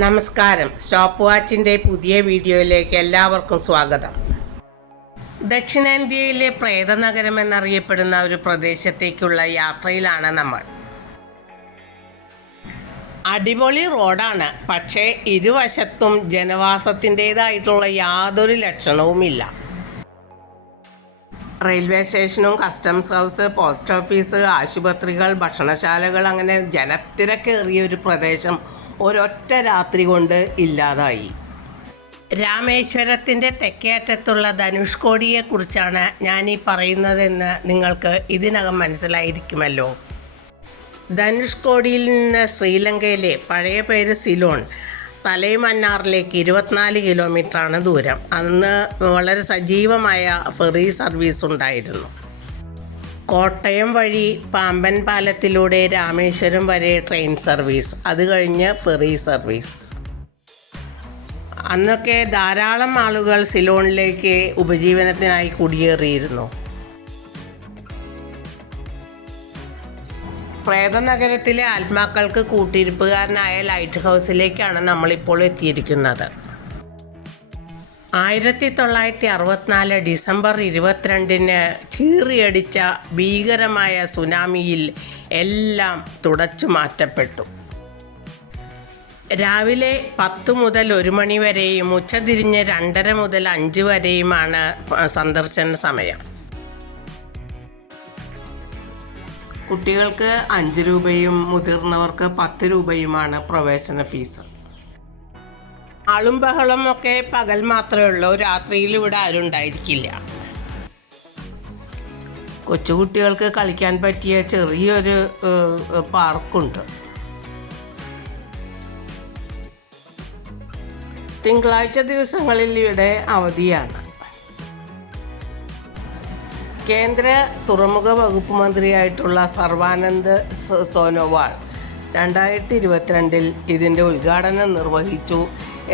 നമസ്കാരം. സ്റ്റോപ്പ് വാച്ചിൻ്റെ പുതിയ വീഡിയോയിലേക്ക് എല്ലാവർക്കും സ്വാഗതം. ദക്ഷിണേന്ത്യയിലെ പ്രേതനഗരം എന്നറിയപ്പെടുന്ന ഒരു പ്രദേശത്തേക്കുള്ള യാത്രയിലാണ് നമ്മൾ. അടിപൊളി റോഡാണ്, പക്ഷേ ഇരുവശത്തും ജനവാസത്തിൻ്റേതായിട്ടുള്ള യാതൊരു ലക്ഷണവുമില്ല. റെയിൽവേ സ്റ്റേഷനും കസ്റ്റംസ് ഹൗസ്, പോസ്റ്റ് ഓഫീസ്, ആശുപത്രികൾ, ഭക്ഷണശാലകൾ, അങ്ങനെ ജനത്തിരക്കേറിയ ഒരു പ്രദേശം ഒരൊറ്റ രാത്രി കൊണ്ട് ഇല്ലാതായി. രാമേശ്വരത്തിൻ്റെ തെക്കേ അറ്റത്തുള്ള ധനുഷ്കോടിയെക്കുറിച്ചാണ് ഞാനീ പറയുന്നതെന്ന് നിങ്ങൾക്ക് ഇതിനകം മനസ്സിലായിരിക്കുമല്ലോ. ധനുഷ്കോടിയിൽ നിന്ന് ശ്രീലങ്കയിലെ പഴയ പേര് സിലോൺ തലൈമന്നാറിലേക്ക് 24 കിലോമീറ്ററാണ് ദൂരം. അന്ന് വളരെ സജീവമായ ഫെറി സർവീസ് ഉണ്ടായിരുന്നു. കോട്ടയം വഴി പാമ്പൻ പാലത്തിലൂടെ രാമേശ്വരം വരെ ട്രെയിൻ സർവീസ്, അത് കഴിഞ്ഞ് ഫെറി സർവീസ്. അന്നൊക്കെ ധാരാളം ആളുകൾ സിലോണിലേക്ക് ഉപജീവനത്തിനായി കുടിയേറിയിരുന്നു. പ്രേതനഗരത്തിലെ ആത്മാക്കൾക്ക് കൂട്ടിരിപ്പുകാരനായ ലൈറ്റ് ഹൗസിലേക്കാണ് നമ്മളിപ്പോൾ എത്തിയിരിക്കുന്നത്. 1964 ഡിസംബർ 22 ചീറിയടിച്ച ഭീകരമായ സുനാമിയിൽ എല്ലാം തുടച്ചു മാറ്റപ്പെട്ടു. രാവിലെ 10 മുതൽ 1 മണി വരെയും ഉച്ചതിരിഞ്ഞ് 2:30 മുതൽ 5 വരെയുമാണ് സന്ദർശന സമയം. കുട്ടികൾക്ക് 5 രൂപയും മുതിർന്നവർക്ക് 10 രൂപയുമാണ് പ്രവേശന ഫീസ്. ആളും ബഹളം ഒക്കെ പകൽ മാത്രമേ ഉള്ളൂ, രാത്രിയിൽ ഇവിടെ ആരും ഉണ്ടായിരിക്കില്ല. കൊച്ചുകുട്ടികൾക്ക് കളിക്കാൻ പറ്റിയ ചെറിയൊരു പാർക്കുണ്ട്. തിങ്കളാഴ്ച ദിവസങ്ങളിൽ ഇവിടെ അവധിയാണ്. കേന്ദ്ര തുറമുഖ വകുപ്പ് മന്ത്രിയായിട്ടുള്ള സർവാനന്ദ് സോനോവാൾ 2022 ഇതിൻ്റെ ഉദ്ഘാടനം നിർവഹിച്ചു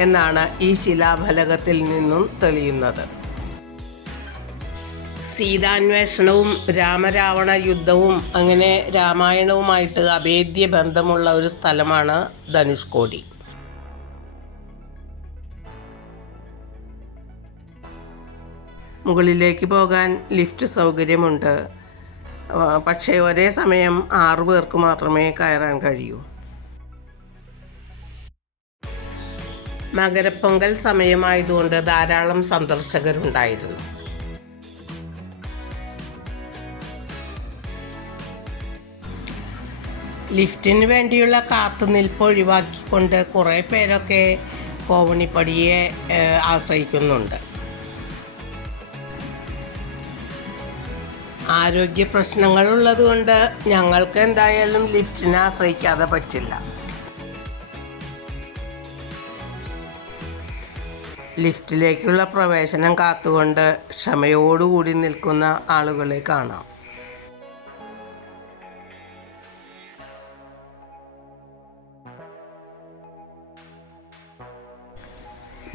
എന്നാണ് ഈ ശിലാഫലകത്തിൽ നിന്നും തെളിയുന്നത്. സീതാന്വേഷണവും രാമരാവണ യുദ്ധവും അങ്ങനെ രാമായണവുമായിട്ട് അഭേദ്യ ബന്ധമുള്ള ഒരു സ്ഥലമാണ് ധനുഷ്കോടി. മുകളിലേക്ക് പോകാൻ ലിഫ്റ്റ് സൗകര്യമുണ്ട്, പക്ഷേ ഒരേ സമയം 6 പേർക്ക് മാത്രമേ കയറാൻ കഴിയൂ. മകരപ്പൊങ്കൽ സമയമായതുകൊണ്ട് ധാരാളം സന്ദർശകരുണ്ടായിരുന്നു. ലിഫ്റ്റിന് വേണ്ടിയുള്ള കാത്തുനിൽപ്പ് ഒഴിവാക്കിക്കൊണ്ട് കുറേ പേരൊക്കെ കോവണിപ്പടിയെ ആശ്രയിക്കുന്നുണ്ട്. ആരോഗ്യ പ്രശ്നങ്ങളുള്ളത് കൊണ്ട് ഞങ്ങൾക്ക് എന്തായാലും ലിഫ്റ്റിനെ ആശ്രയിക്കാതെ പറ്റില്ല. ലിഫ്റ്റിലേക്കുള്ള പ്രവേശനം കാത്തുകൊണ്ട് ക്ഷമയോടുകൂടി നിൽക്കുന്ന ആളുകളെ കാണാം.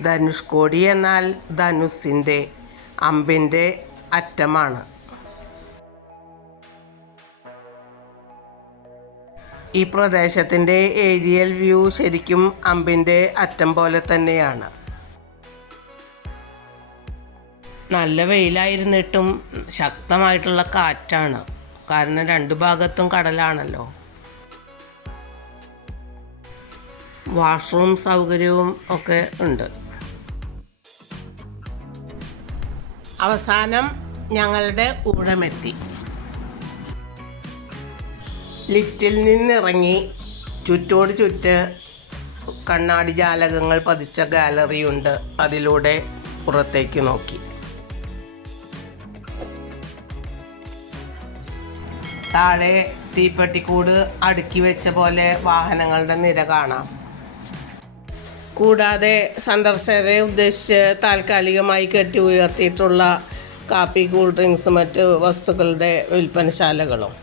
ധനുഷ്കോടി എന്നാൽ ധനുസ്സിൻ്റെ, അമ്പിൻ്റെ അറ്റമാണ്. ഈ പ്രദേശത്തിൻ്റെ ഏരിയൽ വ്യൂ ശരിക്കും അമ്പിൻ്റെ അറ്റം പോലെ തന്നെയാണ്. നല്ല വെയിലായിരുന്നിട്ടും ശക്തമായിട്ടുള്ള കാറ്റാണ്, കാരണം 2 ഭാഗത്തും കടലാണല്ലോ. വാഷ്റൂം സൗകര്യവും ഒക്കെ ഉണ്ട്. അവസാനം ഞങ്ങളുടെ ഊഴമെത്തി. ലിഫ്റ്റിൽ നിന്നിറങ്ങി ചുറ്റോട് ചുറ്റ് കണ്ണാടി ജാലകങ്ങൾ പതിച്ച ഗാലറിയുണ്ട്. അതിലൂടെ പുറത്തേക്ക് നോക്കി. താഴെ തീപ്പെട്ടിക്കൂട് അടുക്കി വെച്ച പോലെ വാഹനങ്ങളുടെ നിര കാണാം. കൂടാതെ സന്ദർശകരെ ഉദ്ദേശിച്ച് താൽക്കാലികമായി കെട്ടി ഉയർത്തിയിട്ടുള്ള കാപ്പി, കൂൾ ഡ്രിങ്ക്സ്, മറ്റ് വസ്തുക്കളുടെ വിൽപ്പനശാലകളും.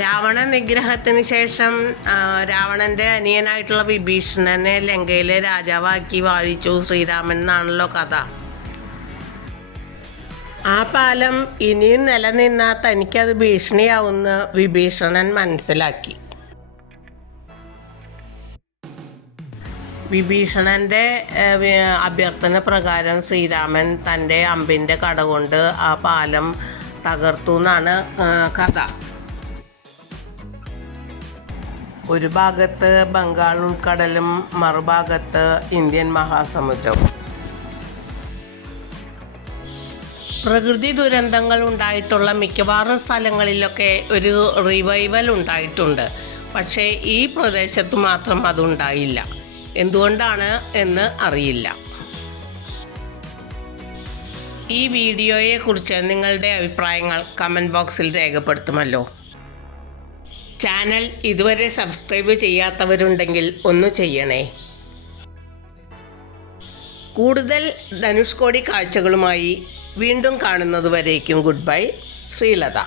രാവണ നിഗ്രഹത്തിന് ശേഷം രാവണൻ്റെ അനിയനായിട്ടുള്ള വിഭീഷണനെ ലങ്കയിലെ രാജാവാക്കി വാഴിച്ചു ശ്രീരാമൻ എന്നാണല്ലോ കഥ. ആ പാലം ഇനിയും നിലനിന്നാൽ തനിക്കത് ഭീഷണിയാവുമെന്ന് വിഭീഷണൻ മനസ്സിലാക്കി. വിഭീഷണൻ്റെ അഭ്യർത്ഥന പ്രകാരം ശ്രീരാമൻ തൻ്റെ അമ്പിൻ്റെ കട കൊണ്ട് ആ പാലം തകർത്തു എന്നാണ് കഥ. ഒരു ഭാഗത്ത് ബംഗാൾ ഉൾക്കടലും മറുഭാഗത്ത് ഇന്ത്യൻ മഹാസമുദ്രവും. പ്രകൃതി ദുരന്തങ്ങൾ ഉണ്ടായിട്ടുള്ള മിക്കവാറും സ്ഥലങ്ങളിലൊക്കെ ഒരു റിവൈവൽ ഉണ്ടായിട്ടുണ്ട്. പക്ഷേ ഈ പ്രദേശത്ത് മാത്രം അതുണ്ടായില്ല. എന്തുകൊണ്ടാണ് എന്ന് അറിയില്ല. ഈ വീഡിയോയെക്കുറിച്ച് നിങ്ങളുടെ അഭിപ്രായങ്ങൾ കമൻറ്റ് ബോക്സിൽ രേഖപ്പെടുത്തുമല്ലോ. ചാനൽ ഇതുവരെ സബ്സ്ക്രൈബ് ചെയ്യാത്തവരുണ്ടെങ്കിൽ ഒന്ന് ചെയ്യണേ. കൂടുതൽ ധനുഷ്കോടി കാഴ്ചകളുമായി വീണ്ടും കാണുന്നതുവരേക്കും ഗുഡ് ബൈ. ശ്രീലത.